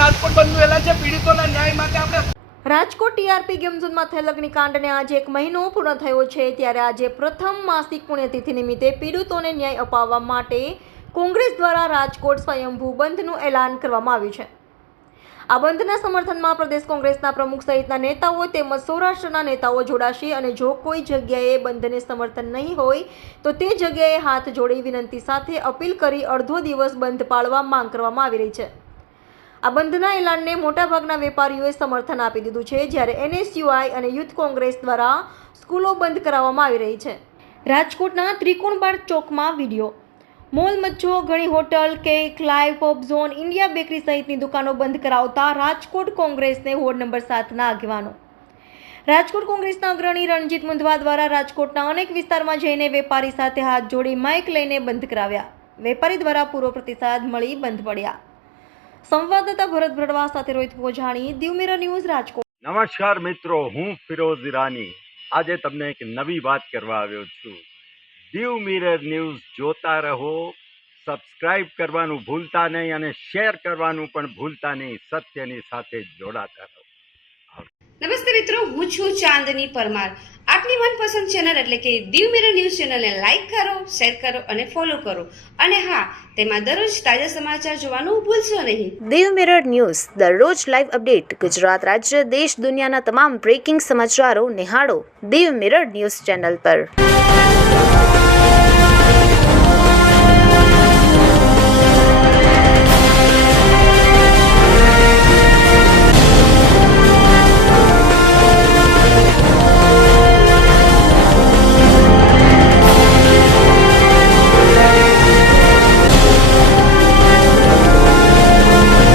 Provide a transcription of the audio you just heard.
રાજકોટ બંધનું એલાન છે પીડિતોના ન્યાય માટે આપણે રાજકોટ ટીઆરપી ગેમ ઝોનમાં થયેલ અગ્નિકાંડને આજે 1 મહિનો પૂર્ણ થયો છે ત્યારે આજે પ્રથમ માસિક પુણ્યતિથિ નિમિત્તે પીડિતોને ન્યાય અપાવવા માટે કોંગ્રેસ દ્વારા રાજકોટ સ્વયંભૂ બંધનું એલાન કરવામાં આવ્યું છે। આ બંધના સમર્થનમાં પ્રદેશ કોંગ્રેસના પ્રમુખ સહિતના નેતાઓ તેમજ સૌરાષ્ટ્રના નેતાઓ જોડાશે અને જો કોઈ જગ્યાએ બંધને સમર્થન નહીં હોય તો તે જગ્યાએ હાથ જોડી વિનંતી સાથે અપીલ કરી અડધો દિવસ બંધ પાળવા માંગ કરવામાં આવી રહી છે। આ બંધના એલાનને મોટાભાગના વેપારીઓએ સમર્થન આપી દીધું છે જ્યારે એનએસયુઆઈ અને યુથ કોંગ્રેસ દ્વારા સ્કૂલો બંધ કરાવવામાં આવી રહી છે। રાજકોટના ત્રિકોણબાગ ચોકમાં વિડીયો મોલ મચ્છો ઘણી hotel cake live pop zone India bakery સહિતની દુકાનો બંધ કરાવતા રાજકોટ કોંગ્રેસને વોર્ડ નંબર 7ના આગેવાનો રાજકોટ કોંગ્રેસના અગ્રણી રણજીત મુંદવા દ્વારા રાજકોટના અનેક વિસ્તારમાં જઈને વેપારી સાથે હાથ જોડી માઇક લઈને બંધ કરાવ્યા। વેપારી દ્વારા પૂરો પ્રતિસાદ મળી બંધ પડ્યા। સંવાદદાતા ભરત ભરડવા સાથે રોહિત પોજાણી, દીવ મિરર ન્યૂઝ, રાજકોટ। નમસ્કાર મિત્રો, હું ફિરોઝ ઈરાની આજે તમને એક નવી વાત કરવા આવ્યો છું। દીવ મિરર ન્યૂઝ જોતા રહો, સબસ્ક્રાઇબ કરવાનું ભૂલતા નહીં અને શેર કરવાનું પણ ભૂલતા નહીં। સત્યની સાથે જોડાતા રહો। નમસ્તે મિત્રો, હું છું ચાંદની પરમાર। આપની મનપસંદ ચેનલ એટલે કે દીવ મિરર ન્યૂઝ ચેનલને લાઈક કરો, શેર કરો અને ફોલો કરો અને હા, તેમાં દરરોજ તાજા સમાચાર જોવાનું ભૂલશો નહીં। દીવ મિરર ન્યૂઝ દરરોજ લાઈવ અપડેટ ગુજરાત રાજ્ય દેશ દુનિયાના તમામ બ્રેકિંગ સમાચારો નિહાળો દીવ મિરર ન્યૂઝ ચેનલ પર।